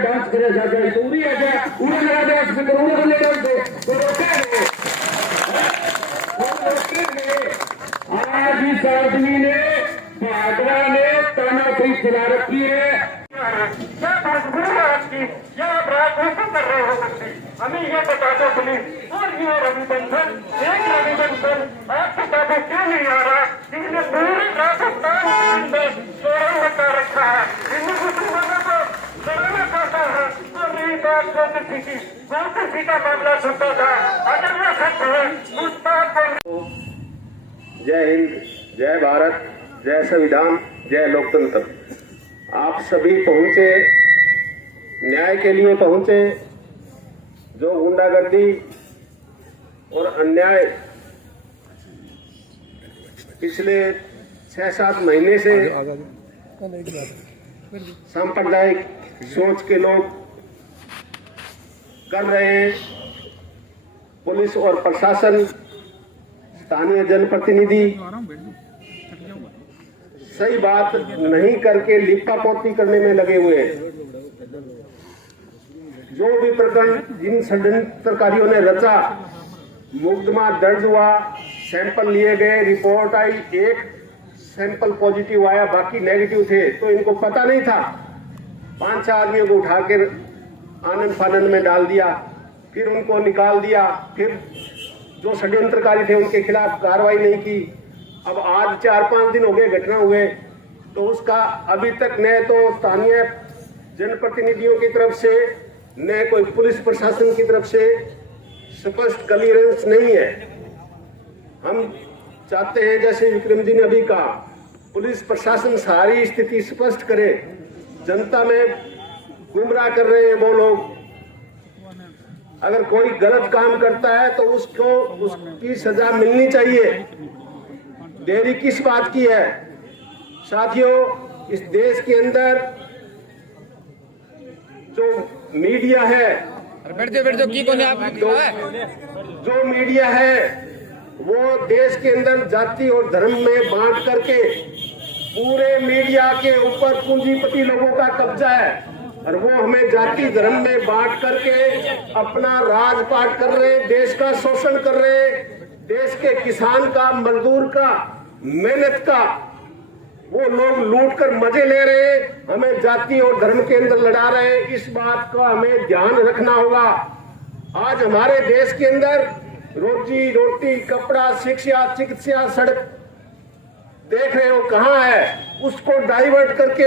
Dance करे जाके पूरी है क्या पूरा लगा दे से करोड़ों को ले डांस दे तो रोके आज इस आदमी ने भागवा ने तानाशाही चला रखी है। क्या मजबूर है आपकी क्या अपराध कैसे कर रहे हो बच्चे हमें ये बता दो पुलिस और ये रविबंधन एक रविबंधन आपके पास क्यों नहीं आ रहा इसने पूरे राजस्थान के अंदर चोरों बता रखा है इन्हें दूसरी जगह पर जरूरत पड़ता है तो मेरी बात को किसी का मामला सुनता था अगर मैं सत्य है जय हिंद, जय भारत, जय संविधान, जय लोकतंत्र। आप सभी पहुंचे, न्याय के लिए पहुंचे। जो गुंडागर्दी और अन्याय पिछले 6-7 महीने से सांप्रदायिक सोच के लोग कर रहे हैं, पुलिस और प्रशासन, स्थानीय जनप्रतिनिधि सही बात नहीं करके लिपापोती करने में लगे हुए हैं। जो भी प्रकरण जिन षड्यंत्रकारियों ने रचा, मुकदमा दर्ज हुआ, सैंपल लिए गए, रिपोर्ट आई, एक सैंपल पॉजिटिव आया, बाकी नेगेटिव थे, तो इनको पता नहीं था। 5-6 आदमियों को उठा कर आनंद फानंद में डाल दिया, फिर उनको निकाल दिया, फिर जो षड्यंत्रकारी थे उनके खिलाफ कार्रवाई नहीं की। अब आज 4-5 दिन हो गए घटना हुए, तो उसका अभी तक न तो स्थानीय जनप्रतिनिधियों की तरफ से न कोई पुलिस प्रशासन की तरफ से स्पष्ट क्लियरेंस नहीं है। हम चाहते हैं, जैसे विक्रम जी ने अभी कहा, पुलिस प्रशासन सारी स्थिति स्पष्ट करे। जनता में गुमराह कर रहे हैं वो लोग। अगर कोई गलत काम करता है तो उसको उसकी सजा मिलनी चाहिए। देरी किस बात की है साथियों? इस देश के अंदर जो मीडिया है, जो मीडिया है वो देश के अंदर जाति और धर्म में बांट करके पूरे मीडिया के ऊपर पूंजीपति लोगों का कब्जा है, और वो हमें जाति धर्म में बांट करके अपना राजपाट कर रहे, देश का शोषण कर रहे, देश के किसान का, मजदूर का, मेहनत का वो लोग लूट कर मजे ले रहे, हमें जाति और धर्म के अंदर लड़ा रहे। इस बात का हमें ध्यान रखना होगा। आज हमारे देश के अंदर रोजी रोटी, कपड़ा, शिक्षा, चिकित्सा, सड़क देख रहे हो कहाँ है, उसको डाइवर्ट करके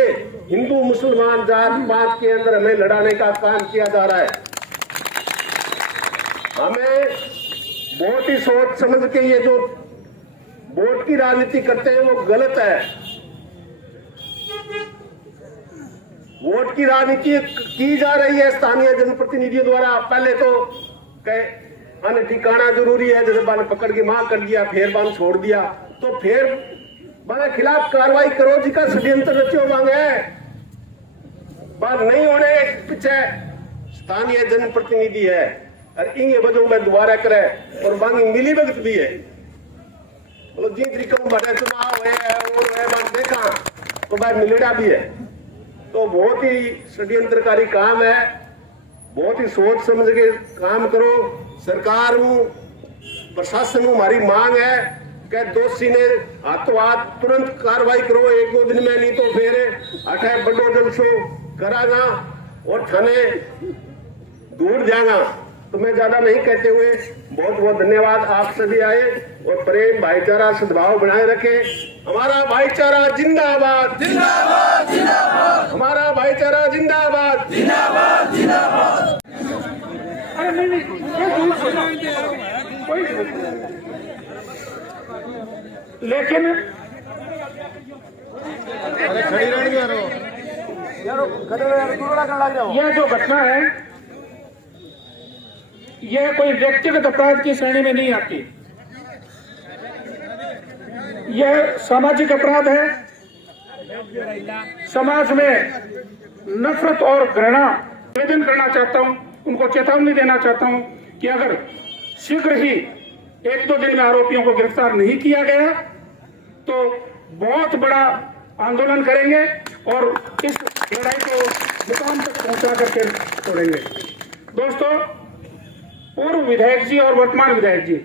हिंदू मुसलमान जात पात के अंदर हमें लड़ाने का काम किया जा रहा है। हमें बहुत ही सोच समझ के ये जो वोट की राजनीति करते हैं वो गलत है। वोट की राजनीति की जा रही है स्थानीय जनप्रतिनिधियों द्वारा। पहले तो कहे ठिकाना जरूरी है, जैसे बाने पकड़ के मां कर दिया, फिर बाने छोड़ दिया, तो फिर बाने खिलाफ कार्रवाई करो। जी का षड्यंत्र रचो मांगे बात नहीं होने पीछे स्थानीय जनप्रतिनिधि है, और इन वजह में दोबारा करे और मांगी मिली भगत भी है। मतलब जिन तरीकों बड़े चुनाव है और मान देखा तो भाई मिलड़ा भी है। तो बहुत ही षड्यंत्रकारी काम है, बहुत ही सोच समझ के काम करो। सरकार प्रशासन हमारी मांग है कि दोषी ने हाथों हाथ तुरंत कार्रवाई करो, 1-2 दिन में, नहीं तो फिर अठे बड़ो जलसो करागा और थाने दूर जाएगा। तो मैं ज्यादा नहीं कहते हुए बहुत बहुत धन्यवाद। आप सभी आए और प्रेम भाईचारा सद्भाव बनाए रखे। हमारा भाईचारा जिंदाबाद, जिंदाबाद, जिंदाबाद। हमारा भाईचारा जिंदाबाद, जिंदाबाद, जिंदाबाद। लेकिन यह जो घटना है यह कोई व्यक्तिगत अपराध की श्रेणी में नहीं आती, यह सामाजिक अपराध है। समाज में नफरत और घृणा निवेदन करना चाहता हूं, उनको चेतावनी देना चाहता हूं कि अगर शीघ्र ही 1-2 दिन में आरोपियों को गिरफ्तार नहीं किया गया तो बहुत बड़ा आंदोलन करेंगे और इस लड़ाई को मुकाम तक पहुंचा करके छोड़ेंगे। दोस्तों, पूर्व विधायक जी और वर्तमान विधायक जी,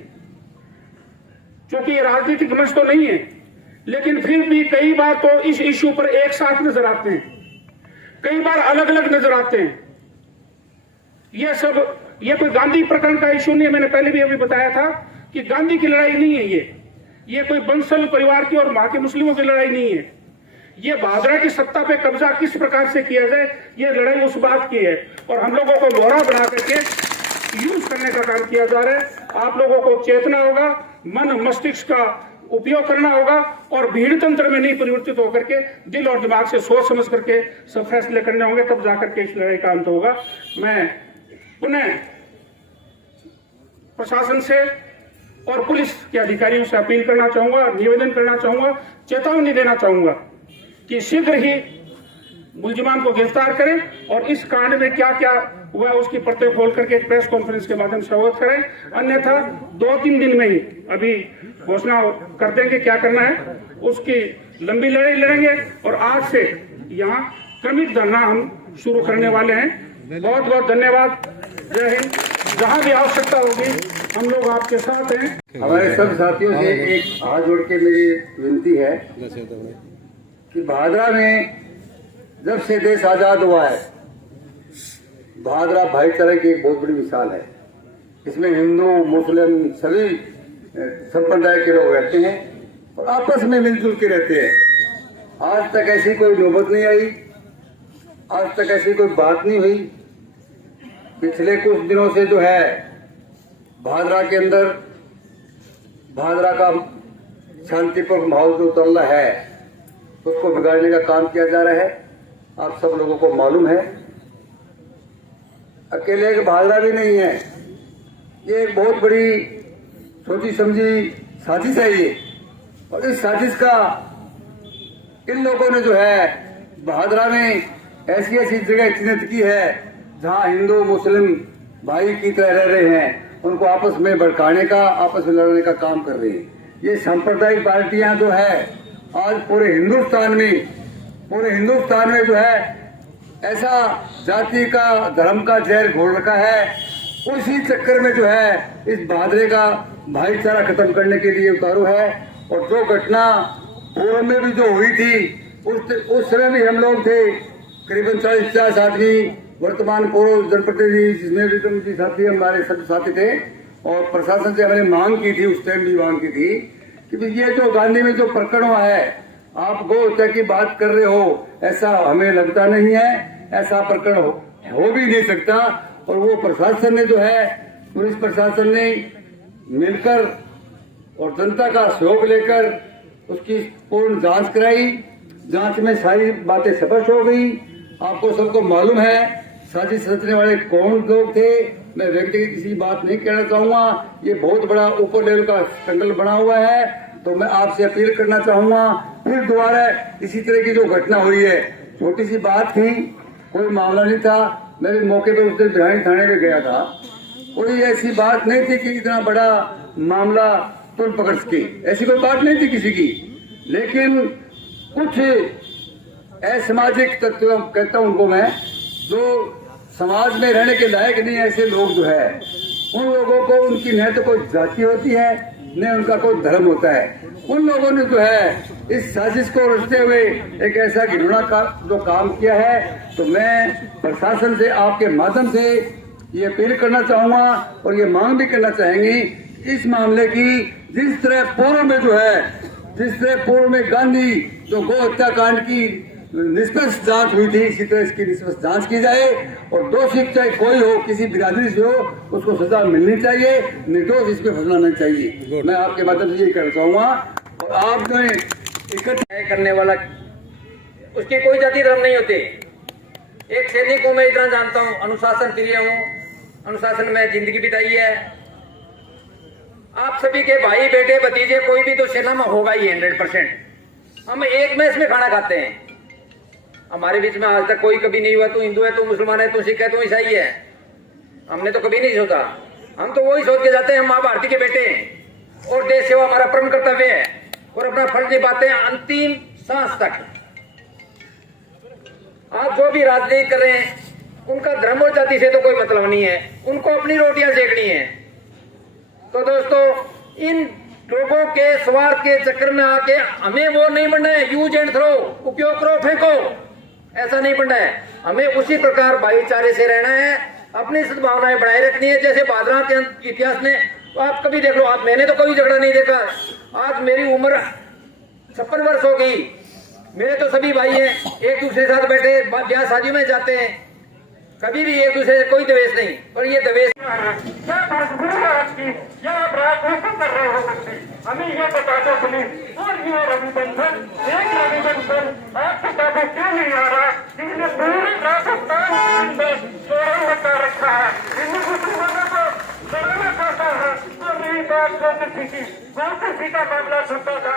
चूंकि राजनीतिक मंच तो नहीं है, लेकिन फिर भी कई बार तो इस इश्यू पर एक साथ नजर आते हैं, कई बार अलग अलग नजर आते हैं। ये कोई गांधी प्रकरण का इश्यू नहीं है। मैंने पहले भी अभी बताया था कि गांधी की लड़ाई नहीं है ये कोई बंसल परिवार की और वहां के मुस्लिमों की लड़ाई नहीं है। ये भादरा की सत्ता पे कब्जा किस प्रकार से किया जाए, ये लड़ाई उस बात की है और हम लोगों को मोहरा बना करके यूज करने का काम किया जा रहा है। आप लोगों को चेतना होगा, मन मस्तिष्क का उपयोग करना होगा और भीड़ तंत्र में नहीं परिवर्तित होकर के दिल और दिमाग से सोच समझ करके सब फैसले करने होंगे, तब जाकर के इस लड़ाई का अंत होगा। मैं पुनः प्रशासन से और पुलिस के अधिकारियों से अपील करना चाहूंगा, निवेदन करना चाहूंगा, चेतावनी देना चाहूंगा कि शीघ्र ही मुलजिमान को गिरफ्तार करें और इस कांड में क्या क्या हुआ उसकी पर्चे खोल करके एक प्रेस कॉन्फ्रेंस के माध्यम से अवगत करें। अन्यथा 2-3 दिन में ही अभी घोषणा कर देंगे क्या करना है, उसकी लंबी लड़ाई लड़ेंगे और आज से यहाँ क्रमिक धरना हम शुरू करने वाले हैं। बहुत बहुत धन्यवाद। जय हिंद। जहाँ भी आवश्यकता होगी हम लोग आपके साथ हैं। हमारे सब साथियों से एक हाथ जोड़ के मेरी विनती है कि भादरा में जब से देश आजाद हुआ है, भादरा भाईचारे की एक बहुत बड़ी मिसाल है। इसमें हिंदू मुस्लिम सभी संप्रदाय के लोग रहते हैं और आपस में मिलजुल के रहते हैं। आज तक ऐसी कोई नौबत नहीं आई, आज तक ऐसी कोई बात नहीं हुई। पिछले कुछ दिनों से जो है भादरा के अंदर भादरा का शांतिपूर्ण माहौल जो चल रहा है उसको बिगाड़ने का काम किया जा रहा है। आप सब लोगों को मालूम है, अकेले एक भादरा भी नहीं है, ये एक बहुत बड़ी सोची समझी साजिश है ये। और इस साजिश का इन लोगों ने जो है भादरा में ऐसी ऐसी जगह चिन्हित की है जहां हिंदू मुस्लिम भाई की तरह रह रहे हैं, उनको आपस में भड़काने का, आपस में लड़ने का काम कर रही है। ये सांप्रदायिक पार्टियां जो है आज पूरे हिंदुस्तान में जो है ऐसा जाति का धर्म का जहर घोल रखा है। उसी चक्कर में जो है इस भादरे का भाईचारा खत्म करने के लिए उतारू है। और जो घटना पूर्व में भी जो हुई थी उस समय भी हम लोग थे, करीबन 40-50 आदमी वर्तमान पूर्व जनप्रतिनिधि जिसमें भी तुम साथी हमारे सब साथी थे। और प्रशासन से हमने मांग की थी, उस टाइम भी मांग की थी कि ये जो गांधी में जो प्रकरण हुआ है, आप गौ हत्या की बात कर रहे हो, ऐसा हमें लगता नहीं है, ऐसा प्रकरण हो भी नहीं सकता। और वो प्रशासन ने जो है, पुलिस प्रशासन ने मिलकर और जनता का सहयोग लेकर उसकी पूर्ण जांच कराई। जांच में सारी बातें स्पष्ट हो गई। आपको सबको मालूम है साजिश रचने वाले कौन लोग थे। मैं व्यक्तिगत किसी बात नहीं कहना चाहूंगा, ये बहुत बड़ा ऊपर लेवल का संकल्प बना हुआ है। तो मैं आपसे अपील करना चाहूंगा, फिर दोबारा इसी तरह की जो घटना हुई है, छोटी सी बात थी, कोई मामला नहीं था। मैं भी मौके पर उस दिन बिहाड़ी थाने में गया था, कोई ऐसी बात नहीं थी कि इतना बड़ा मामला तुरंत पकड़ सके, ऐसी कोई बात नहीं थी किसी की। लेकिन कुछ असामाजिक तत्व कहता हूं उनको मैं, जो समाज में रहने के लायक नहीं, ऐसे लोग जो है उन लोगों को, उनकी न तो कोई जाति होती है न उनका कोई धर्म होता है, उन लोगों ने जो है इस साजिश को रचते हुए एक ऐसा घिनौना का जो काम किया है। तो मैं प्रशासन से आपके माध्यम से ये अपील करना चाहूंगा और ये मांग भी करना चाहेंगे, इस मामले की जिस तरह पूर्व में जो है, जिस तरह पूर्व में गांधी जो गौ हत्याकांड की निष्पक्ष जांच हुई थी, इसी तरह इसकी निष्पक्ष जांच की जाए और दोषी चाहे कोई हो, किसी बिरादरी से हो, उसको सजा मिलनी चाहिए, निर्दोष इसमें फंसना नहीं चाहिए। मैं आपके माध्यम से यही कहना चाहूंगा। और आप जो इकट्ठा करने वाला उसकी कोई जाति धर्म नहीं होते। एक सैनिक को मैं इतना जानता हूँ, अनुशासन प्रिय हूँ, अनुशासन में जिंदगी बिताई है। आप सभी के भाई बेटे भतीजे कोई भी तो सेना में होगा ही 100%। हम एक मैस में खाना खाते हैं, हमारे बीच में आज तक कोई कभी नहीं हुआ तू हिंदू है, तू मुसलमान है, तू सिख है, तू ईसाई है, हमने तो कभी नहीं सोचा। हम तो वही सोच के जाते हैं हम माँ भारती के बेटे हैं और देश सेवा हमारा परम कर्तव्य है और अपना फर्ज निभाते हैं अंतिम सांस तक। आप जो भी राजनीति कर रहे हैं उनका धर्म और जाति से तो कोई मतलब नहीं है, उनको अपनी रोटियां सेकनी है। तो दोस्तों इन लोगों के स्वार्थ के चक्कर में आके हमें वो नहीं बनना है, यूज एंड थ्रो, उपयोग करो फेंको, ऐसा नहीं बनना है। हमें उसी प्रकार भाईचारे से रहना है, अपनी सद्भावनाएं बनाए रखनी है। जैसे भादरा के इतिहास में आप कभी देख लो, आप मैंने तो कभी झगड़ा नहीं देखा। आज मेरी उम्र 56 वर्ष हो गई, मेरे तो सभी भाई हैं, एक दूसरे के साथ बैठे ब्याह शादी में जाते हैं, कभी भी एक दूसरे से कोई द्वेष नहीं। पर ये द्वेष हमें ये बता दो प्लीज, और ये रविबंधन एक रविबंधन आपके काबू क्यों नहीं आ रहा? इसने पूरी राजस्थान के अंदर चोरों बता रखा है, इन्हें मुसलमानों को डराना चाहता है। और यही बात गोपी का मामला सुनता था,